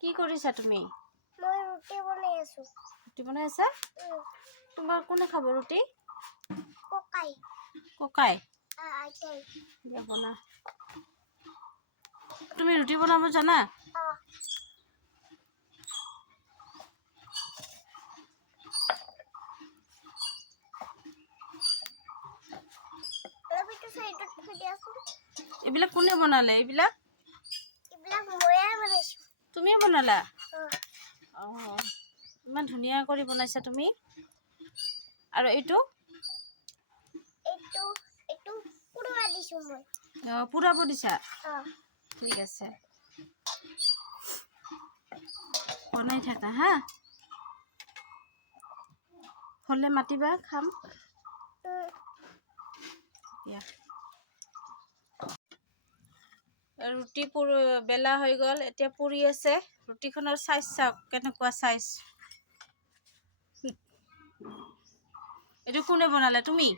কি কৰিছা তুমি? মই ৰুটি বনাই আছো। ৰুটি বনাই আছা? তোমাৰ কোনে খাব ৰুটি? ককাই। ককাই? আইতাই। দিয়া বনা। তুমি ৰুটি বনাব জানা? এইবিলাক কোনে বনালে? এইবিলাক ময়ে বনাইছো। তুমিয়ে বনালা? ইমান ধুনীয়া কৰি বনাইছা তুমি। আৰু এইটো পুৰাব দিছো মই। পুৰাব দিছা? ঠিক আছে, বনাই থাকা হা। হলে মাতিবা, খাম। ৰুটি বেলা হৈ গ'ল, এতিয়া পুৰি আছে। ৰুটিখনৰ চাইজ চাওক কেনেকুৱা চাইজ। এইটো কোনে বনালে? তুমি?